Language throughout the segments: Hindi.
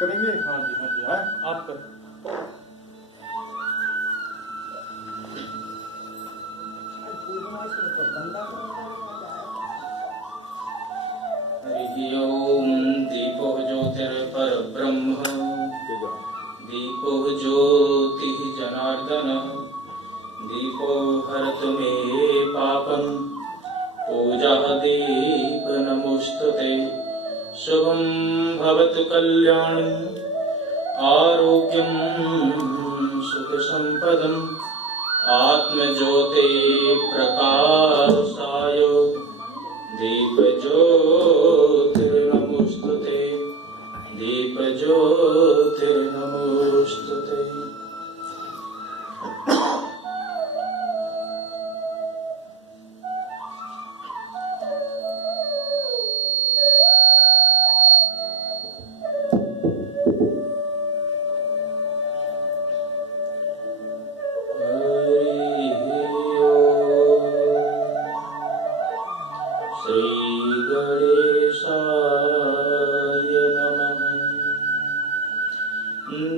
करेंगे। हाँ जी हाँ जी, हैं? आप कर। हरि ओम। दीपो ज्योतिर्परब्रह्म, दीपो ज्योति जनार्दन, दीपो हरतु मे पापम, पूजा दीप नमोस्तुते। शुभं भवतु कल्याणं, आरोग्यं सुख संपदम्, आत्मज्योते प्रकाशाय दीप ज्योतिर्नमोस्तुते, दीप ज्योतिर्नमोस्तुते।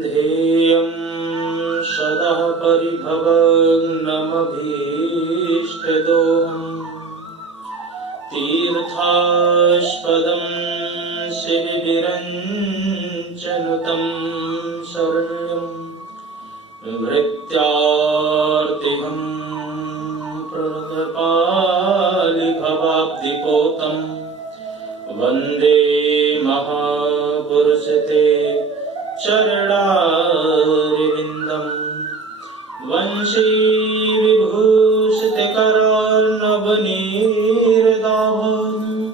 ध्येयं सदा परिभवग्नमभीष्टदोहम्, तीर्थास्पदं शिवविरञ्चनुतं शरण्यं, भृत्यार्तिहं प्रणतपालिभवाब्धिपोतं, वन्दे महापुरुषते चरणारविन्दम्। वंशी विभूषितकरार्णवनीरदाभम्,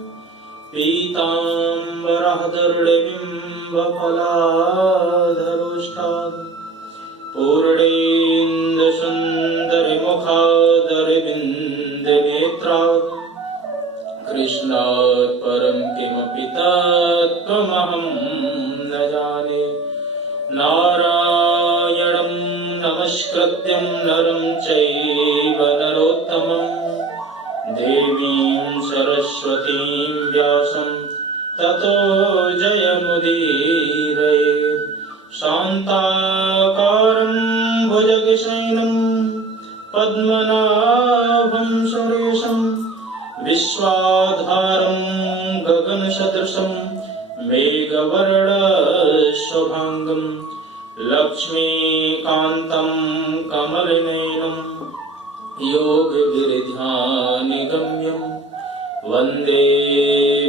पीताम्बरधरुडबिम्बफलाधरोष्ठात्, पूर्णेन्दुसुन्दरमुखादरविन्दनेत्रात्, कृष्णात् परं किमपि तत्त्वमहं न जाने। नारायणं नमस्कृत्यं नरं चैव नरोत्तमं, देवीं सरस्वतीं व्यासं ततो जयमुदीरये। शान्ताकारं भुजगशयनं पद्मनाभं सुरेशं, विश्वाधारं गगनसदृशं मेघवर्णशुभाङ्गं, लक्ष्मीकान्तं कमलनयनं योगगिरिध्यानगम्यं, वन्दे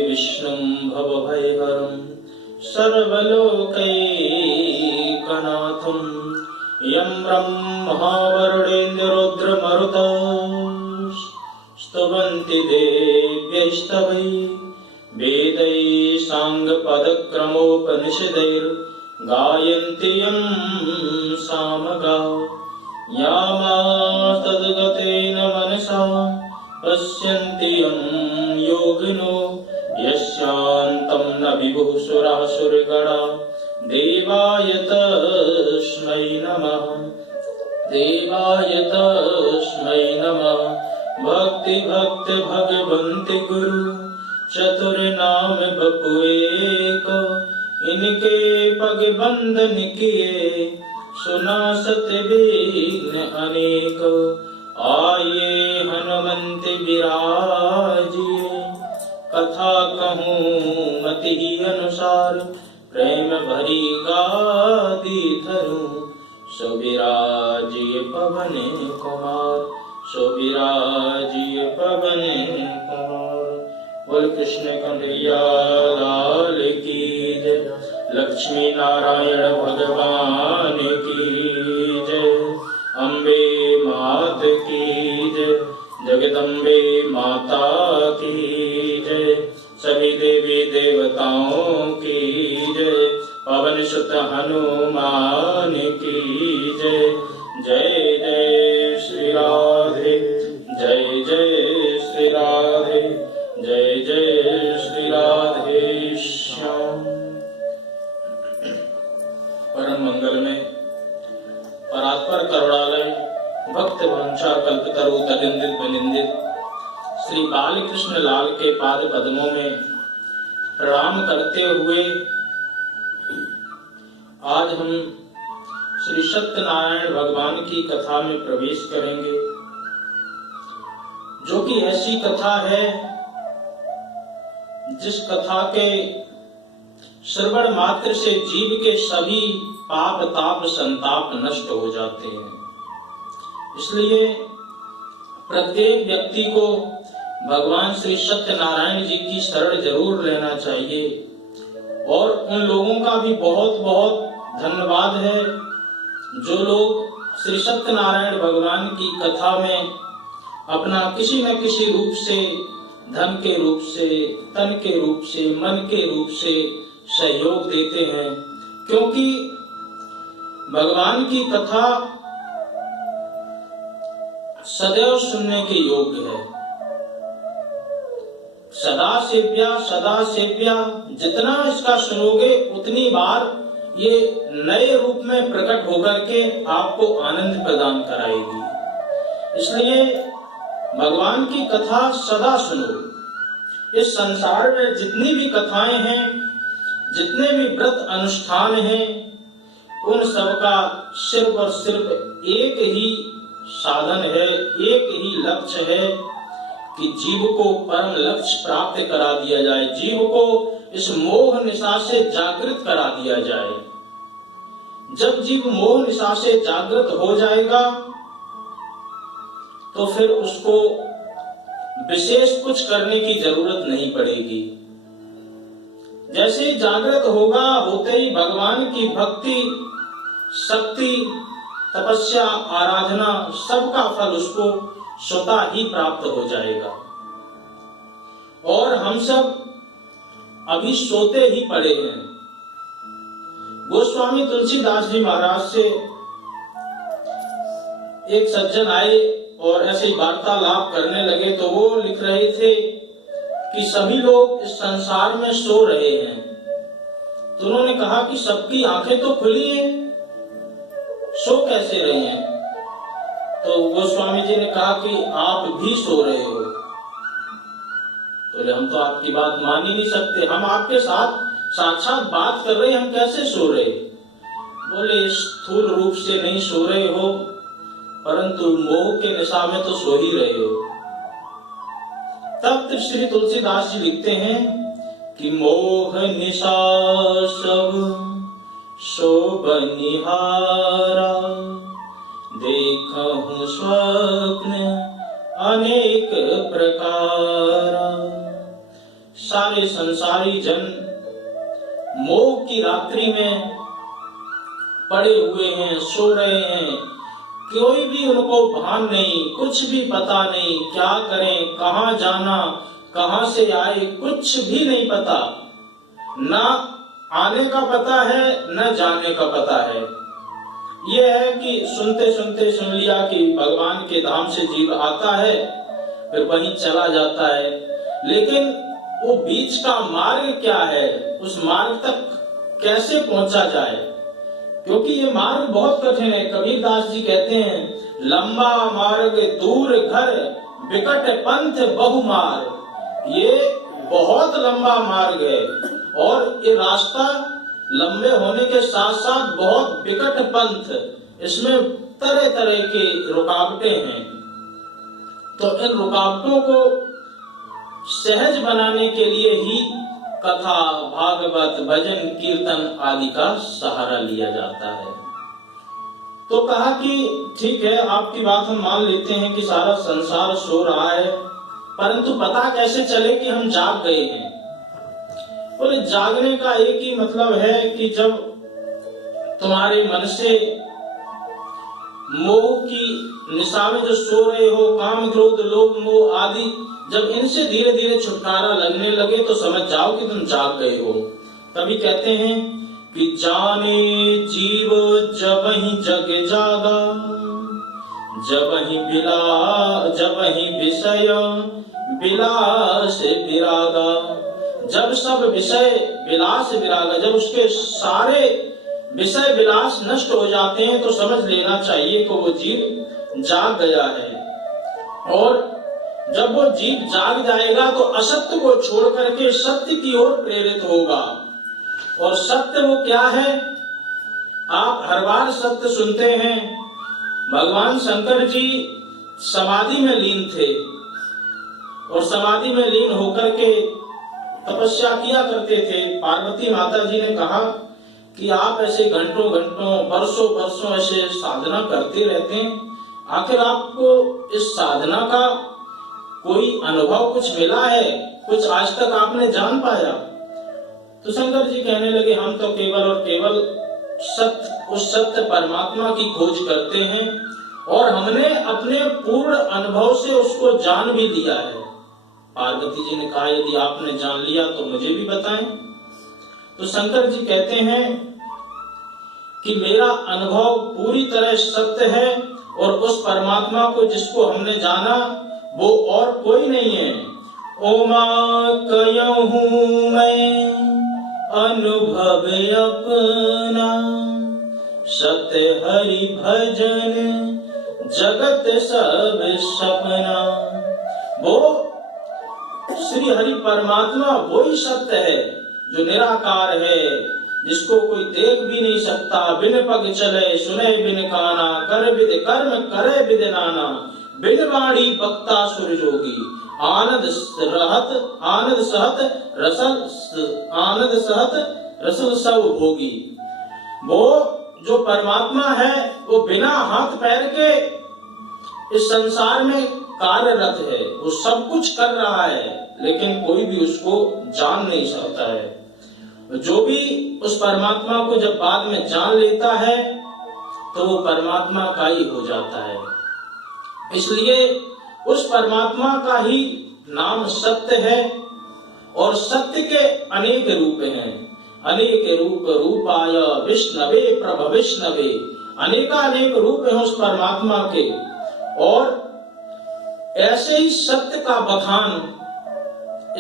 विष्णुं भवभयहरं सर्वलोकैकनाथं। यं ब्रह्मा वरुणेन्द्ररुद्रमरुतः स्तुवन्ति देव्यैस्तवै, वेदैः साङ्गपदक्रमोपनिषदैर्गायन्ति यं सामगाः। यामास्तद्गतेन मनसा पश्यन्ति यं योगिनो, यस्यान्तं न विभुः सुराः सुरगणा। देवाय तस्मै नमः, देवाय तस्मै नमः। भक्ति भक्त भगवन्ति गुरु, चतुर नाम बपु एक, इनके पग बंधन किए, सुना सत्य विघ्न अनेक। आये हनुमंत विराजिए, कथा कहूँ मति अनुसार, प्रेम भरी गादी धरूं, सो विराजिए पवन कुमार, सो विराजिए पवन कुमार। बोल कृष्ण कन्हैया लाल की जय, लक्ष्मी नारायण भगवान की जय, अम्बे मात की जय, जगदम्बे माता की जय, सभी देवी देवताओं की जय, पवन सुत हनुमान की जय। जय जय श्री राधे, जय जय श्री राधे, जय जय श्री राधे श्याम। परम मंगल में परात्पर करुणालय भक्त वंशा कल्पतरु तदिंदित विनिंदित श्री बाल कृष्ण लाल के पाद पद्मों में प्रणाम करते हुए आज हम श्री सत्यनारायण भगवान की कथा में प्रवेश करेंगे, जो कि ऐसी कथा है जिस कथा के श्रवण मात्र से जीव के सभी पाप ताप संताप नष्ट हो जाते हैं। इसलिए प्रत्येक व्यक्ति को भगवान श्री सत्यनारायण जी की शरण जरूर लेना चाहिए। और उन लोगों का भी बहुत बहुत धन्यवाद है जो लोग श्री सत्यनारायण भगवान की कथा में अपना किसी न किसी रूप से, धन के रूप से, तन के रूप से, मन के रूप से सहयोग देते हैं, क्योंकि भगवान की कथा सदैव सुनने के योग्य है। सदा सेव्या, जितना इसका सुनोगे उतनी बार ये नए रूप में प्रकट होकर के आपको आनंद प्रदान कराएगी। इसलिए भगवान की कथा सदा सुनो। इस संसार में जितनी भी कथाएं हैं, जितने भी व्रत अनुष्ठान हैं, उन सबका सिर्फ और सिर्फ एक ही साधन है, एक ही लक्ष्य है कि जीव को परम लक्ष्य प्राप्त करा दिया जाए, जीव को इस मोह निशा से जागृत करा दिया जाए। जब जीव मोह निशा से जागृत हो जाएगा तो फिर उसको विशेष कुछ करने की जरूरत नहीं पड़ेगी। जैसे ही जागृत होगा, होते ही भगवान की भक्ति, शक्ति, तपस्या, आराधना सबका फल उसको स्वतः ही प्राप्त हो जाएगा। और हम सब अभी सोते ही पड़े हैं। गोस्वामी तुलसीदास जी महाराज से एक सज्जन आए और ऐसे वार्तालाप करने लगे, तो वो लिख रहे थे कि सभी लोग इस संसार में सो रहे हैं। तो उन्होंने कहा कि सबकी आंखें तो खुली हैं, सो कैसे रहे हैं? तो गोस्वामी जी ने कहा कि आप भी सो रहे हो। तो हम तो आपकी बात मान ही नहीं सकते, हम आपके साथ साक्षात बात कर रहे हैं, हम कैसे सो रहे? बोले स्थूल रूप से नहीं सो रहे हो, परंतु मोह के निशा में तो सो ही रहे हो। तब श्री तुलसीदास जी लिखते हैं कि मोह निशा सब शोभनिहारा, देखहु स्वप्न अनेक प्रकार। सारे संसारी जन मोह की रात्रि में पड़े हुए हैं, सो रहे हैं। कोई भी उनको भान नहीं, कुछ भी पता नहीं, क्या करें, कहाँ जाना, कहाँ से आए, कुछ भी नहीं पता। ना आने का पता है, न जाने का पता है। यह है कि सुनते सुनते सुन लिया कि भगवान के धाम से जीव आता है, फिर वहीं चला जाता है, लेकिन वो बीच का मार्ग क्या है, उस मार्ग तक कैसे पहुंचा जाए? क्योंकि ये मार्ग बहुत कठिन है। कबीरदास जी कहते हैं, लंबा मार्ग दूर घर, विकट पंथ बहुमार। ये बहुत लंबा मार्ग है और ये रास्ता लंबे होने के साथ साथ बहुत विकट पंथ, इसमें तरह तरह के रुकावटें हैं। तो इन रुकावटों को सहज बनाने के लिए ही कथा, भागवत, भजन, कीर्तन आदि का सहारा लिया जाता है। तो कहा कि ठीक है, आपकी बात हम मान लेते हैं कि सारा संसार सो रहा है, परंतु पता कैसे चले कि हम जाग गए हैं? बोले जागने का एक ही मतलब है कि जब तुम्हारे मन से मोह की निशा में जो सो रहे हो, काम, क्रोध, लोभ, मोह आदि, जब इनसे धीरे धीरे छुटकारा लगने लगे तो समझ जाओ कि तुम जाग गए हो। तभी कहते हैं कि जाने जीव जब ही जग जागा, जब ही विषय विलास विरागा। जब सब विषय विलास विरागा, जब उसके सारे विषय विलास नष्ट हो जाते हैं तो समझ लेना चाहिए कि वो जीव जाग गया है। और जब वो जीव जाग जाएगा तो असत्य को छोड़ करके सत्य की ओर प्रेरित होगा। और सत्य वो क्या है? आप हर बार सत्य सुनते हैं। भगवान शंकर जी समाधि में लीन थे और समाधि में लीन होकर के तपस्या किया करते थे। पार्वती माता जी ने कहा कि आप ऐसे घंटों घंटों बरसों बरसों ऐसे साधना करते रहते हैं, आखिर आपको इस साधना का कोई अनुभव कुछ मिला है, कुछ आज तक आपने जान पाया? तो शंकर जी कहने लगे, हम तो केवल और केवल उस सत्य परमात्मा की खोज करते हैं और हमने अपने पूर्ण अनुभव से उसको जान भी लिया है। पार्वती जी ने कहा, यदि आपने जान लिया तो मुझे भी बताएं। तो शंकर जी कहते हैं कि मेरा अनुभव पूरी तरह सत्य है और उस परमात्मा को जिसको हमने जाना वो और कोई नहीं है। ओमा कहूं मैं अनुभव अपना, सत्य हरि भजन जगत सब सपना। वो श्री हरि परमात्मा वही सत्य है जो निराकार है, जिसको कोई देख भी नहीं सकता। बिन पग चले सुने बिन काना, कर विद कर्म करे विद नाना। बिन वाणी बक्ता सुर जोगी, आनंद सहत रसल सब भोगी। वो जो परमात्मा है वो बिना हाथ पैर के इस संसार में कार्यरत है, वो सब कुछ कर रहा है, लेकिन कोई भी उसको जान नहीं सकता है। जो भी उस परमात्मा को जब बाद में जान लेता है तो वो परमात्मा का ही हो जाता है। इसलिए उस परमात्मा का ही नाम सत्य है और सत्य के अनेक रूप हैं। अनेक रूपाय विष्णवे प्रभ विष्णवे, अनेकानेक रूप हैं उस परमात्मा के। और ऐसे ही सत्य का बखान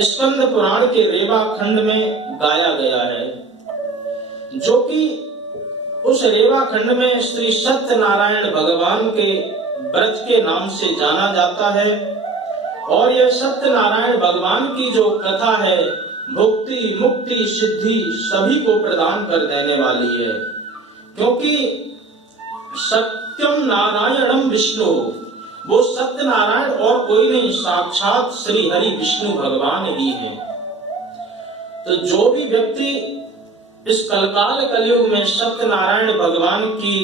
स्कंद पुराण के रेवा खंड में गाया गया है, जो कि उस रेवा खंड में श्री सत्यनारायण भगवान के व्रत के नाम से जाना जाता है। और यह सत्यनारायण भगवान की जो कथा है, मुक्ति मुक्ति सिद्धि सभी को प्रदान कर देने वाली है, क्योंकि सत्यम नारायणम विष्णु, वो सत्यनारायण और कोई नहीं, साक्षात श्री हरि विष्णु भगवान ही हैं। तो जो भी व्यक्ति इस कलकाल कलयुग में सत्यनारायण भगवान की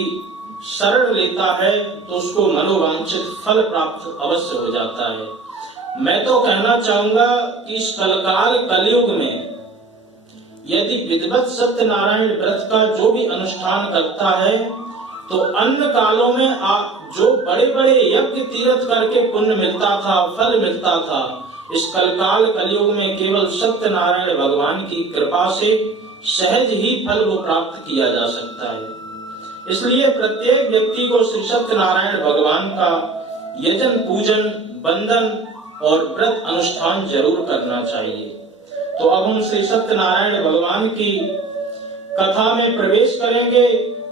शरण लेता है तो उसको मनोवांछित फल प्राप्त अवश्य हो जाता है। मैं तो कहना चाहूंगा कि इस कलकाल कलयुग में यदि विधिवत सत्यनारायण व्रत का जो भी अनुष्ठान करता है तो अन्य कालों में जो बड़े बड़े यज्ञ तीर्थ करके पुण्य मिलता था, फल मिलता था, इस कलकाल कलयुग में केवल सत्यनारायण भगवान की कृपा से सहज ही फल को प्राप्त किया जा सकता है। इसलिए प्रत्येक व्यक्ति को श्री सत्यनारायण भगवान का यजन पूजन वंदन और व्रत अनुष्ठान जरूर करना चाहिए। तो अब हम श्री सत्यनारायण भगवान की कथा में प्रवेश करेंगे।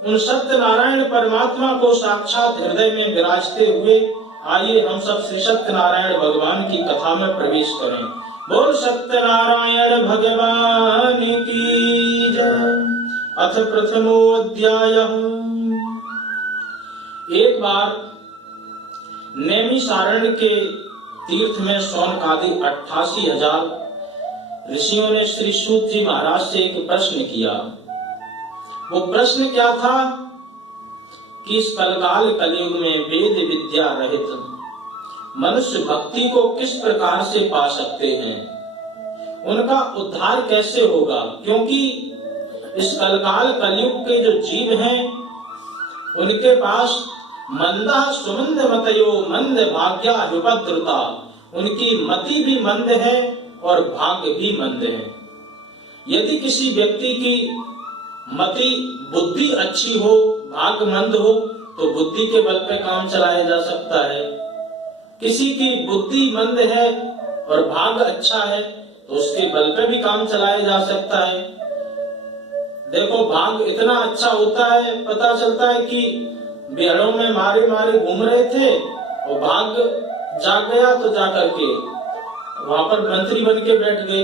उन सत्यनारायण परमात्मा को साक्षात हृदय में विराजते हुए आइए हम सब श्री सत्यनारायण भगवान की कथा में प्रवेश करें। बोल सत्यनारायण भगवान की जय। अथ प्रथमो अध्यायः। एक बार नैमिषारण्य के तीर्थ में शौनकादि 88,000 ऋषियों ने श्री सूत जी महाराज से एक प्रश्न किया। वो प्रश्न क्या था कि इस कलकाल कलयुग में वेद विद्या रहित मनुष्य भक्ति को किस प्रकार से पा सकते हैं, उनका उद्धार कैसे होगा, क्योंकि इस कलकाल कलयुग के जो जीव हैं उनके पास मंदा सुमंद मतयो मंद भाग्या उपद्रुता, उनकी मति भी मंद है और भाग्य भी मंद है। यदि किसी व्यक्ति की मति बुद्धि अच्छी हो, भाग्य मंद हो, तो बुद्धि के बल पे काम चलाया जा सकता है। किसी की बुद्धि मंद है और भाग्य अच्छा है तो उसके बल पे भी काम चलाया जा सकता है। देखो भाग्य इतना अच्छा होता है, पता चलता है कि बिहड़ों में मारे मारे घूम रहे थे और भाग्य जाग गया तो जाकर के वहां पर मंत्री बन के बैठ गए,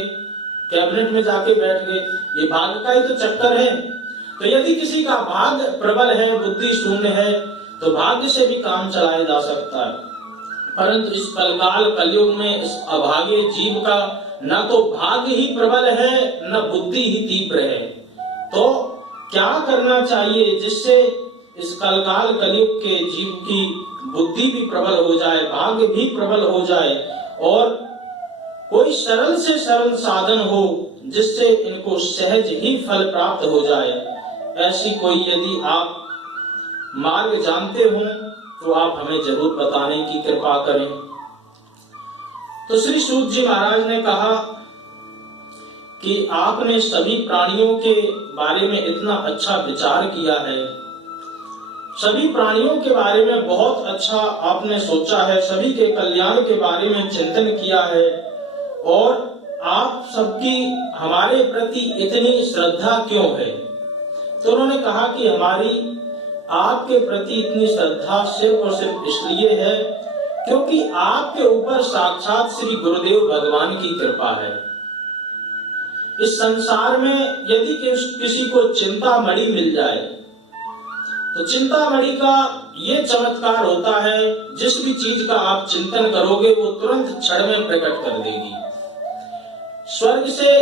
कैबिनेट में जाके बैठ गए। ये भाग्य का ही तो चक्कर है। तो यदि किसी का भाग्य प्रबल है, बुद्धि शून्य है, तो भाग्य से भी काम चलाया जा सकता है। परंतु इस कलकाल कलयुग में इस अभागे जीव का न तो भाग्य ही प्रबल है, न बुद्धि ही तीव्र है। तो क्या करना चाहिए जिससे इस कलकाल कलयुग के जीव की बुद्धि भी प्रबल हो जाए, भाग्य भी प्रबल हो जाए, और कोई सरल से सरल साधन हो जिससे इनको सहज ही फल प्राप्त हो जाए। ऐसी कोई यदि आप मार्ग जानते हो तो आप हमें जरूर बताने की कृपा करें। तो श्री सूत जी महाराज ने कहा कि आपने सभी प्राणियों के बारे में इतना अच्छा विचार किया है, सभी प्राणियों के बारे में बहुत अच्छा आपने सोचा है, सभी के कल्याण के बारे में चिंतन किया है, और आप सबकी हमारे प्रति इतनी श्रद्धा क्यों है? तो उन्होंने कहा कि हमारी आपके प्रति इतनी श्रद्धा सिर्फ और सिर्फ इसलिए है क्योंकि आपके ऊपर साक्षात श्री गुरुदेव भगवान की कृपा है। इस संसार में यदि किसी को चिंता मणि मिल जाए तो चिंतामणि का ये चमत्कार होता है, जिस भी चीज का आप चिंतन करोगे वो तुरंत क्षण में प्रकट कर देगी। स्वर्ग से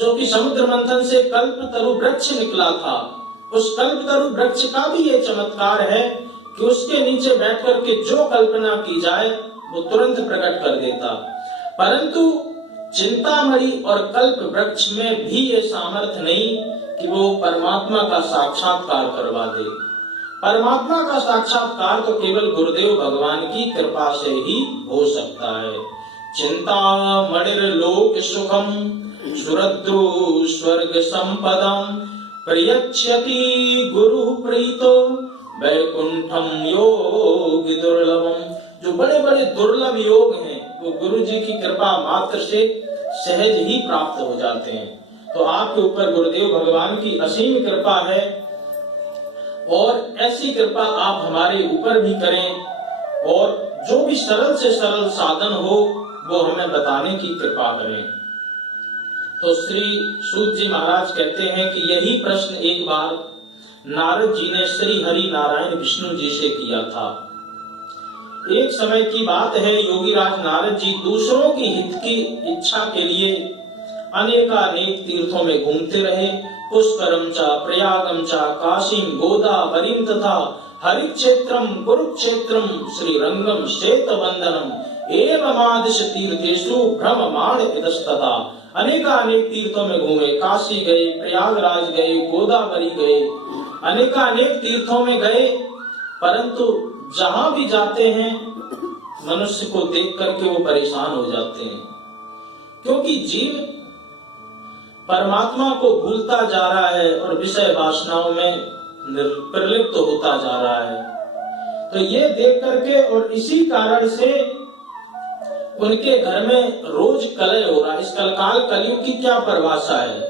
जो कि समुद्र मंथन से कल्पतरु वृक्ष निकला था, उस कल्पतरु वृक्ष का भी ये चमत्कार है कि उसके नीचे बैठ करके जो कल्पना की जाए वो तुरंत प्रकट कर देता। परंतु चिंतामणि और कल्प वृक्ष में भी ये सामर्थ्य नहीं कि वो परमात्मा का साक्षात्कार करवा दे। परमात्मा का साक्षात्कार तो केवल गुरुदेव भगवान की कृपा से ही हो सकता है। चिंता मणिर लोक सुखम सुरद्रु स्वर्ग संपदम प्रयच्छति गुरु प्रीतो वैकुंठम योग दुर्लभम। जो बड़े बड़े दुर्लभ योग हैं वो गुरु जी की कृपा मात्र से सहज ही प्राप्त हो जाते हैं। तो आपके ऊपर गुरुदेव भगवान की असीम कृपा है, और ऐसी कृपा आप हमारे ऊपर भी करें, और जो भी सरल से सरल साधन हो वो हमें बताने की कृपा करें। तो श्री सूत जी महाराज कहते हैं कि यही प्रश्न एक बार नारद जी ने श्री हरि नारायण विष्णु जी से किया था। एक समय की बात है, योगीराज नारद जी दूसरों की हित की इच्छा के लिए अनेकानेक तीर्थों में घूमते रहे। पुष्करम चा प्रयागम चा काशीम गोदावरीम तथा हरिक्षेत्रम कुरुक्षेत्रम श्रीरंगम श्वेतवंदनम एवमादिश तीर्थेषु भ्रममाण इतस्तथा। अनेकानेक तीर्थों में घूमे, काशी गए, प्रयागराज गए, गोदावरी गए, अनेकानेक तीर्थों में गए, परंतु जहां भी जाते हैं मनुष्य को देख करके वो परेशान हो जाते हैं, क्योंकि जीव परमात्मा को भूलता जा रहा है और विषय वासनाओं में प्रलिप्त होता जा रहा है। तो ये देख करके और इसी कारण से उनके घर में रोज कलह हो रहा है। इस कलकाल कलयुग की क्या परिभाषा है?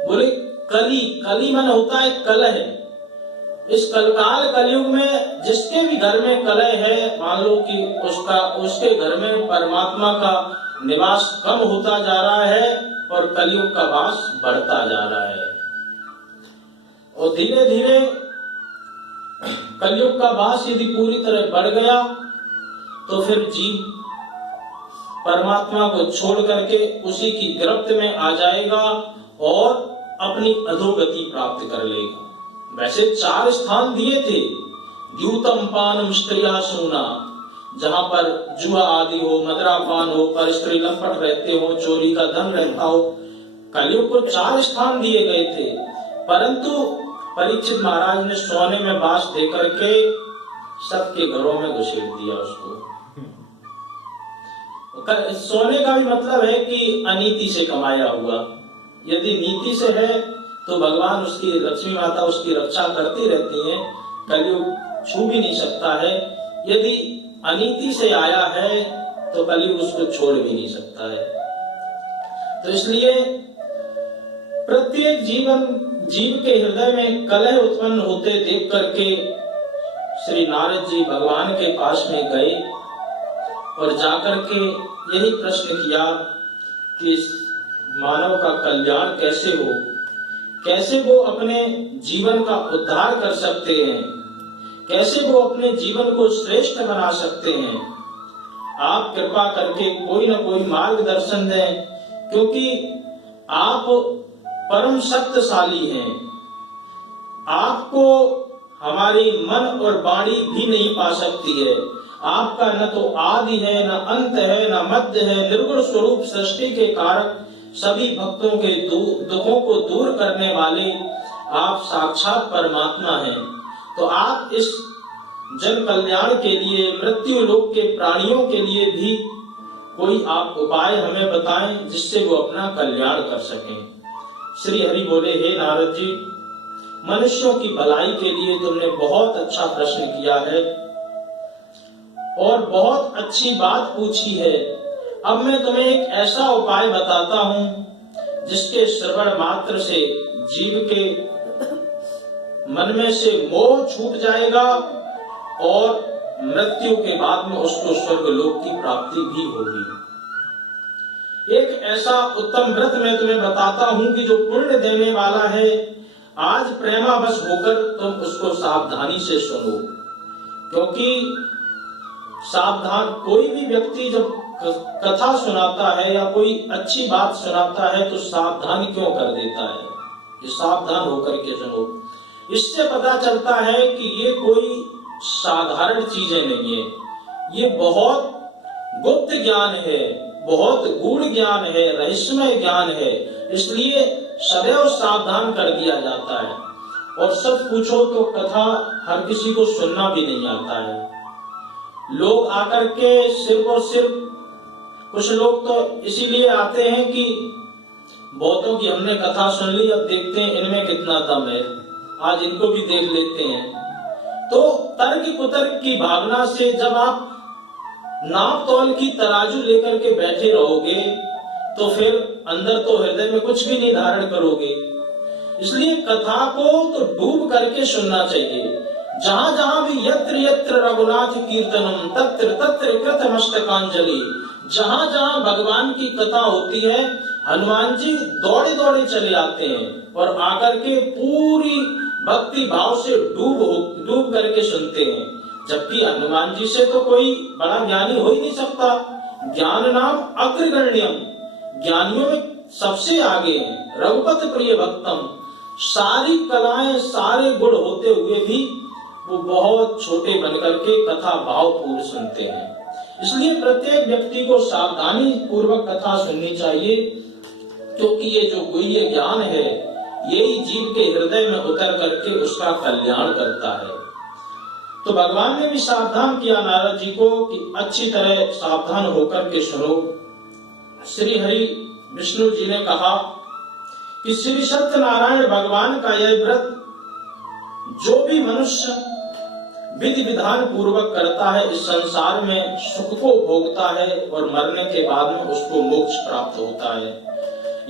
बोले कली, कली मन होता है कलह। इस कलकाल कलयुग में जिसके भी घर में कलह है, मान लो कि उसके घर में परमात्मा का निवास कम होता जा रहा है और कलयुग का वास बढ़ता जा रहा है। और धीरे धीरे कलयुग का वास यदि पूरी तरह बढ़ गया तो फिर जीव परमात्मा को छोड़ करके उसी की गिरफ्त में आ जाएगा और अपनी अधोगति प्राप्त कर लेगा। वैसे 4 स्थान दिए थे, द्यूतम पानम स्त्रिया सोना, जहां पर जुआ आदि हो, मदरापान हो, पर स्त्री लंपट रहते हो, चोरी का धन रहता हो। कलयुग को 4 स्थान दिए गए थे, परंतु परीक्षित महाराज ने सोने में बांस देकर के सबके घरों में घुसेड़ दिया उसको। सोने का भी मतलब है कि अनीति से कमाया हुआ। यदि नीति से है तो भगवान उसकी लक्ष्मी माता उसकी रक्षा करती रहती है, कलयुग छू भी नहीं सकता है। यदि अनीति से आया है तो कलयुग उसको छोड़ भी नहीं सकता है। तो इसलिए प्रत्येक जीव के हृदय में कलह उत्पन्न होते देख करके श्री नारद जी भगवान के पास में गए और जाकर के यही प्रश्न किया कि मानव का कल्याण कैसे हो, कैसे वो अपने जीवन का उद्धार कर सकते हैं, कैसे वो अपने जीवन को श्रेष्ठ बना सकते हैं। आप कृपा करके कोई ना कोई मार्गदर्शन दें, क्योंकि आप परम शक्तिशाली हैं। आपको हमारी मन और वाणी भी नहीं पा सकती है। आपका न तो आदि है, न अंत है, न मध्य है। निर्गुण स्वरूप सृष्टि के कारक, सभी भक्तों के दुखों को दूर करने वाले आप साक्षात परमात्मा हैं। तो आप इस जन कल्याण के लिए, मृत्यु लोक के प्राणियों के लिए भी कोई आप उपाय हमें बताएं, जिससे वो अपना कल्याण कर सकें। श्री हरि बोले, हे नारद जी, मनुष्यों की भलाई के लिए तुमने बहुत अच्छा प्रश्न किया है और बहुत अच्छी बात पूछी है। अब मैं तुम्हें एक ऐसा उपाय बताता हूं जिसके श्रवण मात्र से जीव के मन में से मोह छूट जाएगा और मृत्यु के बाद में उसको स्वर्ग लोक की प्राप्ति भी होगी। एक ऐसा उत्तम व्रत मैं तुम्हें बताता हूं कि जो पुण्य देने वाला है। आज प्रेमावश होकर तुम उसको सावधानी से सुनो, क्योंकि सावधान कोई भी व्यक्ति जब कथा सुनाता है या कोई अच्छी बात सुनाता है तो सावधान क्यों कर देता है। ये सावधान होकर के सुनो। इससे पता चलता है कि ये कोई साधारण चीजें नहीं है, ये बहुत गुप्त ज्ञान है, बहुत गूढ़ ज्ञान है, रहस्यमय ज्ञान है। इसलिए सदैव सावधान कर दिया जाता है। और सच पूछो तो कथा हर किसी को सुनना भी नहीं आता है। लोग आकर के सिर्फ और सिर्फ, कुछ लोग तो इसीलिए आते हैं कि बहुतों की हमने कथा सुन ली, अब देखते हैं इनमें कितना दम है, आज इनको भी देख लेते हैं। तो तर्क कुतर्क की भावना से जब आप नाप तौल की तराजू लेकर के बैठे रहोगे तो फिर अंदर तो हृदय में कुछ भी नहीं धारण करोगे। इसलिए कथा को तो डूब करके सुनना चाहिए। जहां जहां भी यत्र यत्र रघुनाथ कीर्तनम तत्र तत्र कृतमस्तकांजलि, जहां जहां भगवान की कथा होती है, हनुमान जी दौड़े दौड़े चले आते हैं और आकर के पूरी भक्ति भाव से डूब करके सुनते हैं। जबकि हनुमान जी से तो कोई बड़ा ज्ञानी हो ही नहीं सकता। ज्ञान नाम अग्रगण्यम, ज्ञानियों में सबसे आगे हैं। रघुपति प्रिय भक्तम, सारी कलाएं सारे गुण होते हुए भी वो बहुत छोटे बनकर के कथा भाव पूर्व सुनते हैं। इसलिए प्रत्येक व्यक्ति को सावधानी पूर्वक कथा सुननी चाहिए, क्योंकि ये जो गुह्य ज्ञान है यही जीव के हृदय में उतर करके उसका कल्याण करता है। तो भगवान ने भी सावधान किया नारद जी को कि अच्छी तरह सावधान होकर के सुनो। श्री हरि विष्णु जी ने कहा कि श्री सत्यनारायण भगवान का यह व्रत जो भी मनुष्य विधि विधान पूर्वक करता है, इस संसार में सुख को भोगता है और मरने के बाद में उसको मोक्ष प्राप्त होता है।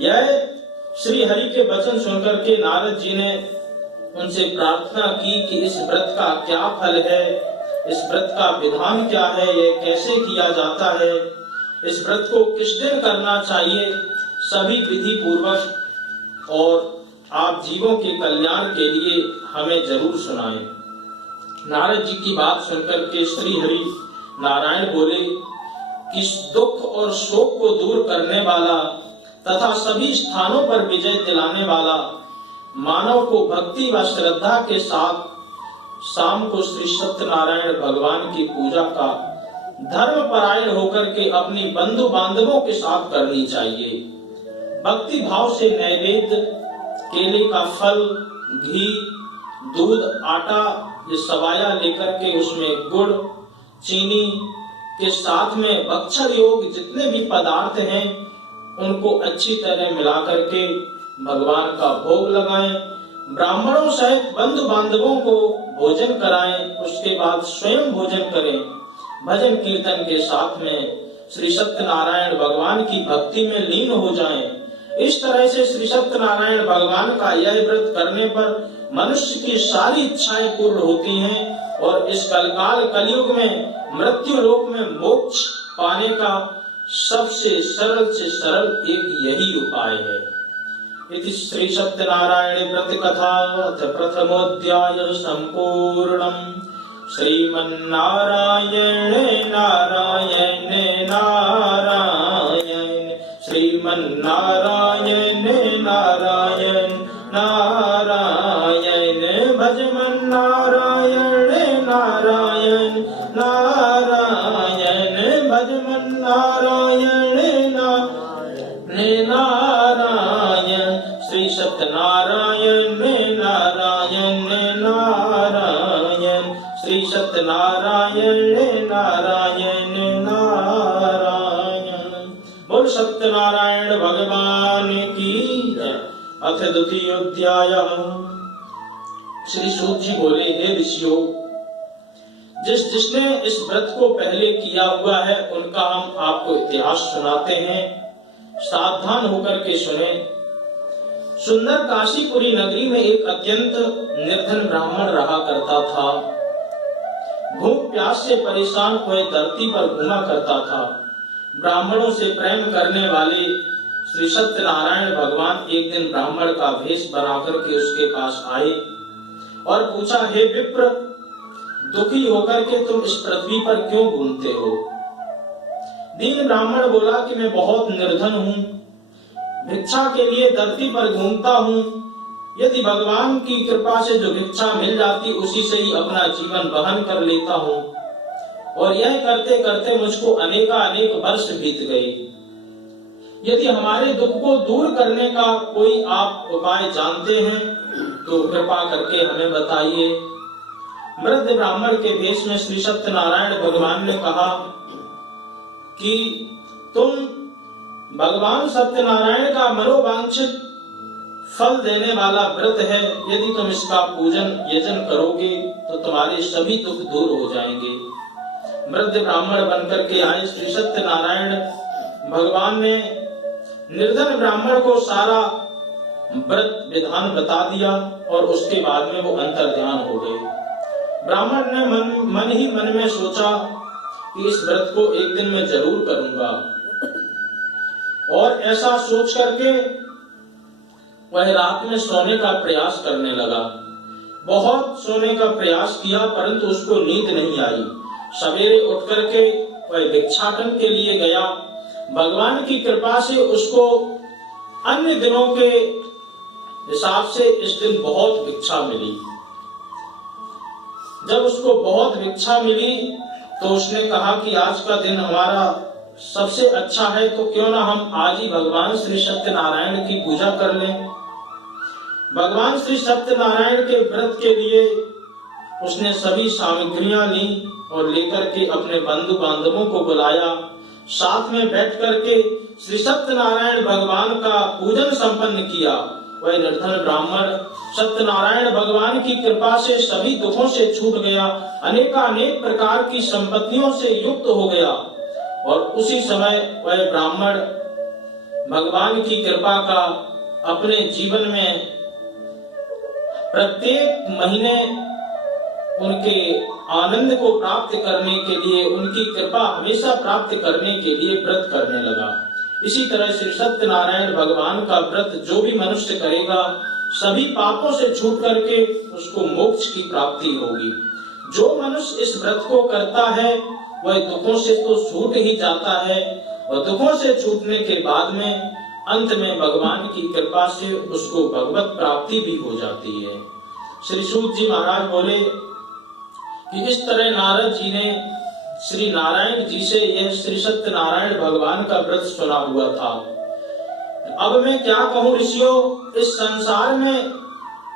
यह श्री हरि के वचन सुनकर के नारद जी ने उनसे प्रार्थना की कि इस व्रत का क्या फल है, इस व्रत का विधान क्या है, यह कैसे किया जाता है, इस व्रत को किस दिन करना चाहिए, सभी विधि पूर्वक और आप जीवों के कल्याण के लिए हमें जरूर सुनाएं। नारद जी की बात सुनकर के श्री हरि नारायण बोले कि दुख और शोक को दूर करने वाला तथा सभी स्थानों पर विजय दिलाने वाला, मानव को भक्ति व श्रद्धा के साथ शाम को श्री सत्यनारायण भगवान की पूजा का धर्म परायण होकर के अपनी बंधु बांधवों के साथ करनी चाहिए। भक्ति भाव से नैवेद्य, केले का फल, घी, दूध, आटा, ये सवाया लेकर के उसमें गुड़, चीनी के साथ में भक्षण योग जितने भी पदार्थ हैं उनको अच्छी तरह मिला करके भगवान का भोग लगाएं। ब्राह्मणों सहित बंधु बांधवों को भोजन कराएं, उसके बाद स्वयं भोजन करें। भजन कीर्तन के साथ में श्री सत्यनारायण भगवान की भक्ति में लीन हो जाएं। इस तरह से श्री सत्यनारायण भगवान का यह व्रत करने पर मनुष्य की सारी इच्छाएं पूर्ण होती हैं और इस कलकाल कलयुग में मृत्यु लोक में मोक्ष पाने का सबसे सरल से सरल एक यही उपाय है। इति श्री सत्यनारायण व्रत कथा प्रथमोऽध्याय संपूर्णम्। श्रीमन्नारायण नारायण नारायण श्रीमन्नारायण नारायण नारायण भजमन्नारायण नारायण नारायण भजमन्नारायण नारायण श्री सत्यनारायण नारायण नारायण श्री सत्यनारायण नारायण नारायण। बोल सत्यनारायण भगवान की जय। अथ द्वितीयोऽध्याय। श्री सूत जी बोले, हे ऋषियों, जिसने इस व्रत को पहले किया हुआ है उनका हम आपको इतिहास सुनाते हैं, सावधान होकर के सुने। सुंदर काशीपुरी नगरी में एक अत्यंत निर्धन ब्राह्मण रहा करता था। भूख प्यास से परेशान हुए धरती पर घूमा करता था। ब्राह्मणों से प्रेम करने वाले श्री सत्यनारायण भगवान एक दिन ब्राह्मण का भेष बनाकर के उसके पास आए और पूछा, हे विप्र, दुखी होकर के तुम इस पृथ्वी पर क्यों घूमते हो? दीन ब्राह्मण बोला कि मैं बहुत निर्धन हूँ, भिक्षा के लिए धरती पर घूमता हूँ। यदि भगवान की कृपा से जो भिक्षा मिल जाती उसी से ही अपना जीवन वहन कर लेता हूँ। और यह करते करते मुझको अनेक वर्ष बीत गए। यदि हमारे दुख को दूर करने का कोई आप उपाय जानते हैं तो कृपा करके हमें बताइए। वृद्ध ब्राह्मण के भेष में श्री सत्यनारायण भगवान ने कहा कि तुम भगवान सत्यनारायण का मनोवांछित फल देने वाला व्रत है। यदि तुम इसका पूजन यजन करोगे तो तुम्हारे सभी दुख दूर हो जाएंगे। वृद्ध ब्राह्मण बनकर के आए श्री सत्यनारायण भगवान ने निर्धन ब्राह्मण को सारा व्रत विधान बता दिया और उसके बाद में वो अंतर्ध्यान हो गए। ब्राह्मण ने मन ही मन में सोचा कि इस व्रत को एक दिन मैं जरूर करूंगा। और ऐसा सोच करके वह रात में सोने का प्रयास करने लगा। बहुत सोने का प्रयास किया परंतु उसको नींद नहीं आई। सवेरे उठ करके वह भिक्षाटन के लिए गया। भगवान की कृपा से उसको अन्य दिनों के हिसाब से इस दिन बहुत भिक्षा मिली। जब उसको बहुत भिक्षा मिली तो उसने कहा कि आज का दिन हमारा सबसे अच्छा है, तो क्यों ना हम आज ही भगवान श्री सत्यनारायण की पूजा कर लें। भगवान श्री सत्यनारायण के व्रत के लिए उसने सभी सामग्रियां ली और लेकर के अपने बंधु बांधवों को बुलाया। साथ में बैठ करके श्री सत्यनारायण भगवान का पूजन संपन्न किया। वह निर्धन ब्राह्मण सत्यनारायण भगवान की कृपा से सभी दुखों से छूट गया, अनेक प्रकार की संपत्तियों से युक्त हो गया। और उसी समय वह ब्राह्मण भगवान की कृपा का अपने जीवन में प्रत्येक महीने उनके आनंद को प्राप्त करने के लिए, उनकी कृपा हमेशा प्राप्त करने के लिए व्रत करने लगा। इसी तरह श्री सत्यनारायण भगवान का व्रत जो भी मनुष्य करेगा सभी पापों से छूट करके उसको मोक्ष की प्राप्ति होगी। जो मनुष्य इस व्रत को करता है वह दुखों से तो छूट ही जाता है और दुखों से छूटने के बाद में अंत में भगवान की कृपा से उसको भगवत प्राप्ति भी हो जाती है। श्री सूत जी महाराज बोले कि इस तरह नारद जी ने श्री नारायण जी से यह श्री सत्यनारायण भगवान का व्रत सुना हुआ था। अब मैं क्या कहूँ ऋषियों, इस संसार में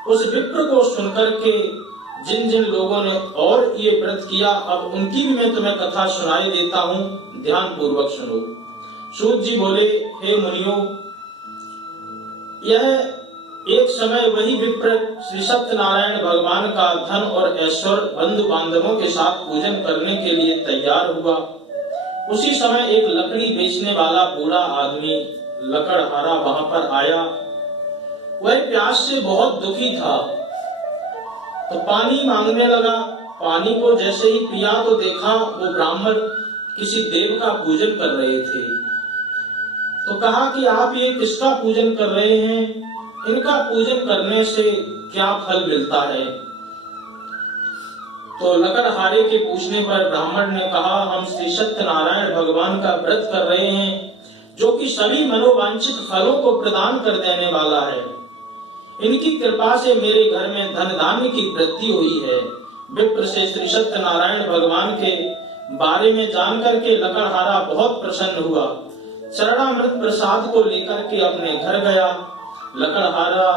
उस विप्र को सुनकर के जिन जिन लोगों ने और ये व्रत किया, अब उनकी भी मैं तुम्हें कथा सुनाई देता हूँ, ध्यान पूर्वक सुनो। सूत जी बोले, हे मुनियों, यह एक समय वही विप्र श्री सत्यनारायण भगवान का धन और ऐश्वर्य बंधु बांधवों के साथ पूजन करने के लिए तैयार हुआ। उसी समय एक लकड़ी बेचने वाला बूढ़ा आदमी लकड़हारा वहां पर आया। वह प्यास से बहुत दुखी था तो पानी मांगने लगा। पानी को जैसे ही पिया तो देखा वो ब्राह्मण किसी देव का पूजन कर रहे थे। तो कहा कि आप ये किसका पूजन कर रहे हैं? इनका पूजन करने से क्या फल मिलता है? तो लकड़हारे के पूछने पर ब्राह्मण ने कहा, हम श्री सत्यनारायण भगवान का व्रत कर रहे हैं, जो कि सभी मनोवांछित फलों को प्रदान कर देने वाला है। इनकी कृपा से मेरे घर में धन धान्य की वृद्धि हुई है। विप्र से श्री सत्यनारायण भगवान के बारे में जानकर के लकड़हारा बहुत प्रसन्न हुआ। चरणामृत प्रसाद को लेकर के अपने घर गया। लकड़हारा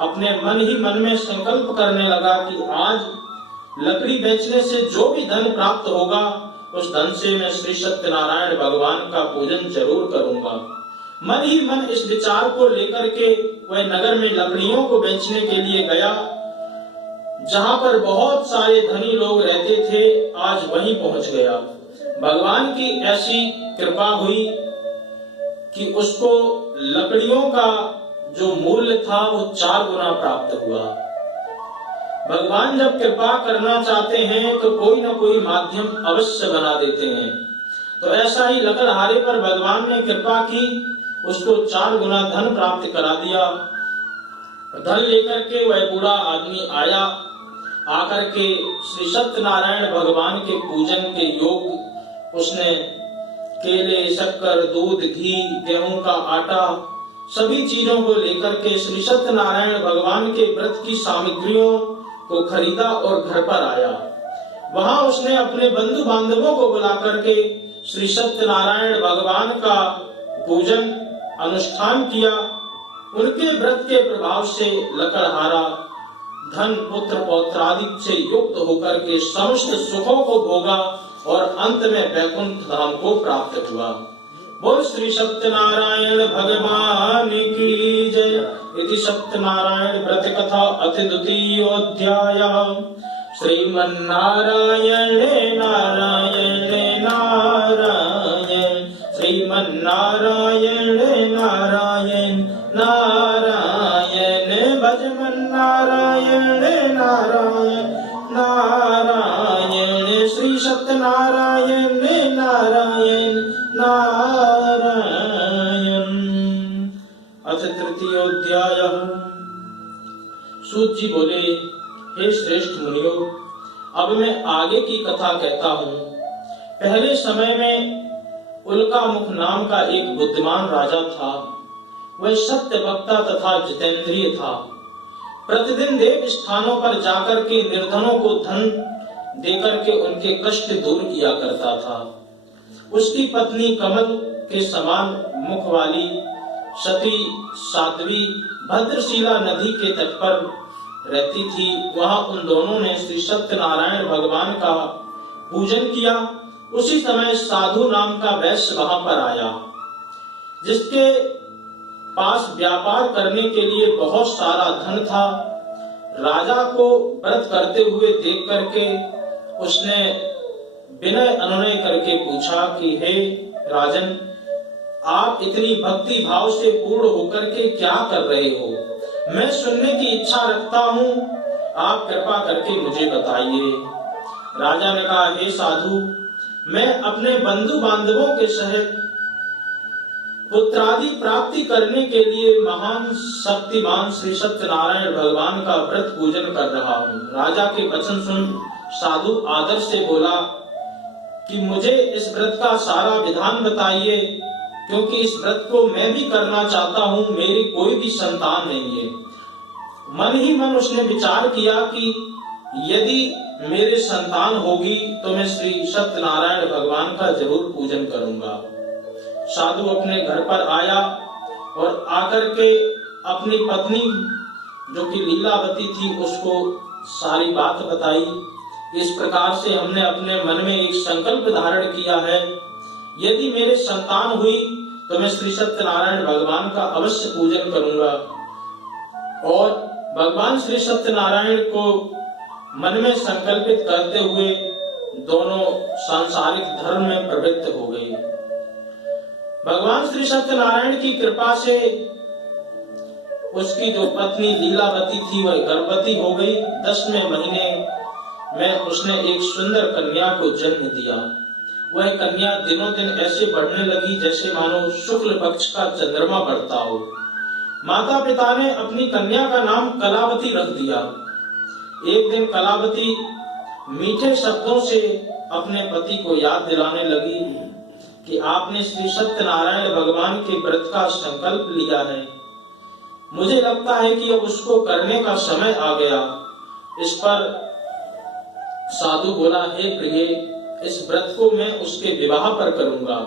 अपने मन ही मन में संकल्प करने लगा कि आज लकड़ी बेचने से जो भी धन प्राप्त होगा, उस धन से मैं श्री सत्यनारायण भगवान का पूजन जरूर करूंगा। मन ही मन इस विचार को लेकर के वह नगर में लकड़ियों को बेचने के लिए गया। जहां पर बहुत सारे धनी लोग रहते थे, आज वहीं पहुंच गया। भगवान की ऐसी कृपा हुई कि उसको लकड़ियों का जो मूल्य था वो 4 गुना प्राप्त हुआ। भगवान जब कृपा करना चाहते हैं तो कोई ना कोई माध्यम अवश्य बना देते हैं। तो ऐसा ही लकड़हारे पर भगवान ने कृपा की, उसको 4 गुना धन प्राप्त करा दिया। धन लेकर के वह बूढ़ा आदमी आया। आकर के श्री सत्यनारायण भगवान के पूजन के योग उसने केले, शक्कर, दूध, घी, गेहूं का आटा, सभी चीजों को लेकर के श्री सत्यनारायण भगवान के व्रत की सामग्रियों को खरीदा और घर पर आया। वहां उसने अपने बंधु बांधवों को बुला करके श्री सत्यनारायण भगवान का पूजन अनुष्ठान किया। उनके व्रत के प्रभाव से लकड़हारा धन, पुत्र, पौत्र आदि से युक्त होकर के समस्त सुखों को भोगा और अंत में वैकुंठ धाम को प्राप्त हुआ। बोल श्री सत्यनारायण भगवान की जय। इति सत्यनारायण व्रत कथा अति द्वितीयोऽध्याय। श्रीमन्नारायण नारायण नारायण, श्रीमन्नारायण नारायण नारायण, भजमन्नारायण नारायण नारायण, श्री सत्यनारायण नारायण नारायण। अथ तृतीयोऽध्याय। सूत जी बोले, हे श्रेष्ठ मुनियों, अब मैं आगे की कथा कहता हूँ। पहले समय में उल्कामुख नाम का एक बुद्धिमान राजा था। वह सत्य वक्ता तथा जितेंद्रिय था। प्रतिदिन देव स्थानों पर जाकर के निर्धनों को धन देकर के उनके कष्ट दूर किया करता था। उसकी पत्नी कमल के समान मुख वाली सती साध्वी भद्रशिला नदी के तट पर रहती थी। वहां उन दोनों ने श्री सत्यनारायण भगवान का पूजन किया। उसी समय साधु नाम का वैश्य वहां पर आया, जिसके पास व्यापार करने के लिए बहुत सारा धन था। राजा को व्रत करते हुए देख करके उसने विनय अनुनय करके पूछा कि हे राजन, आप इतनी भक्ति भाव से पूर्ण होकर के क्या कर रहे हो? मैं सुनने की इच्छा रखता हूँ, आप कृपा करके मुझे बताइए। राजा ने कहा, हे साधु, मैं अपने बंधु बांधवों के सहित पुत्रादि प्राप्ति करने के लिए महान शक्तिमान श्री सत्यनारायण भगवान का व्रत पूजन कर रहा हूँ। राजा के वचन सुन साधु आदर से बोला कि मुझे इस व्रत का सारा विधान बताइए, क्योंकि इस व्रत को मैं भी करना चाहता हूँ। मेरी कोई भी संतान नहीं है। मन ही मन उसने विचार किया कि यदि मेरे संतान होगी तो मैं श्री सत्यनारायण भगवान का जरूर पूजन करूंगा। साधु अपने घर पर आया और आकर के अपनी पत्नी जो कि लीलावती थी उसको सारी बात बताई। इस प्रकार से हमने अपने मन में एक संकल्प धारण किया है, यदि मेरे संतान हुई तो मैं श्री सत्यनारायण भगवान का अवश्य पूजन करूंगा। और भगवान श्री सत्यनारायण को मन में संकल्पित करते हुए दोनों सांसारिक धर्म में प्रवृत्त हो गई। भगवान श्री सत्यनारायण की कृपा से उसकी जो पत्नी लीलावती थी वह गर्भवती हो गई। 10वें महीने में उसने एक सुंदर कन्या को जन्म दिया। वह कन्या दिनों दिन ऐसे बढ़ने लगी जैसे मानो शुक्ल पक्ष का चंद्रमा बढ़ता हो। माता पिता ने अपनी कन्या का नाम कलावती रख दिया। एक दिन कलावती मीठे शब्दों से अपने पति को याद दिलाने लगी कि आपने श्री सत्यनारायण भगवान के व्रत का संकल्प लिया है, मुझे लगता है कि अब उसको करने का समय आ गया। इस पर साधु बोला, हे प्रिय, इस व्रत को मैं उसके विवाह पर करूंगा।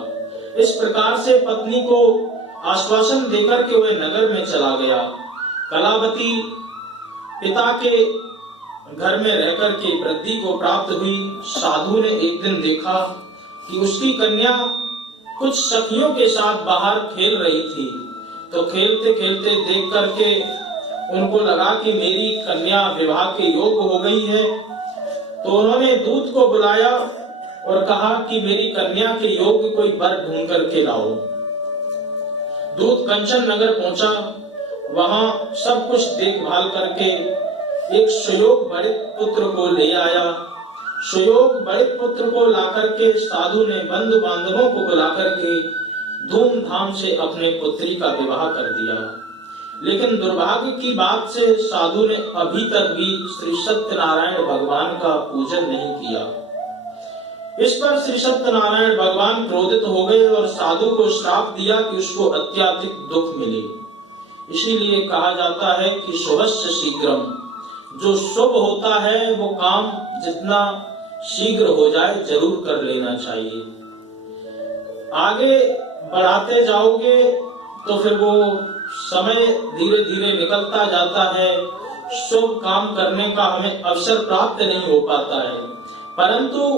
इस प्रकार से पत्नी को आश्वासन देकर के वह नगर में चला गया। कलावती पिता के घर में रहकर के वृद्धि को प्राप्त हुई। साधु ने एक दिन देखा कि उसकी कन्या कुछ सखियों के साथ बाहर खेल रही थी, तो खेलते खेलते देख करके उनको लगा कि मेरी कन्या विवाह के योग्य हो गई है। तो उन्होंने दूत को बुलाया और कहा कि मेरी कन्या के योग्य कोई वर ढूंढ करके लाओ। दूत कंचन नगर पहुंचा, वहां सब कुछ देखभाल करके एक सुयोग बड़े पुत्र को ले आया। सुयोग बड़े पुत्र को लाकर के साधु ने बंधु बांधवों को बुलाकर के धूमधाम से अपने पुत्री का विवाह कर दिया। लेकिन दुर्भाग्य की बात से साधु ने अभी तक भी श्री सत्यनारायण भगवान का पूजन नहीं किया। इस पर श्री सत्यनारायण भगवान क्रोधित हो गए और साधु को श्राप दिया कि उसको अत्यधिक दुख मिले। इसीलिए कहा जाता है कि शुभस्य शीघ्रम, जो शुभ होता है वो काम जितना शीघ्र हो जाए जरूर कर लेना चाहिए। आगे बढ़ाते जाओगे तो फिर वो समय धीरे धीरे निकलता जाता है, शुभ काम करने का हमें अवसर प्राप्त नहीं हो पाता है। परंतु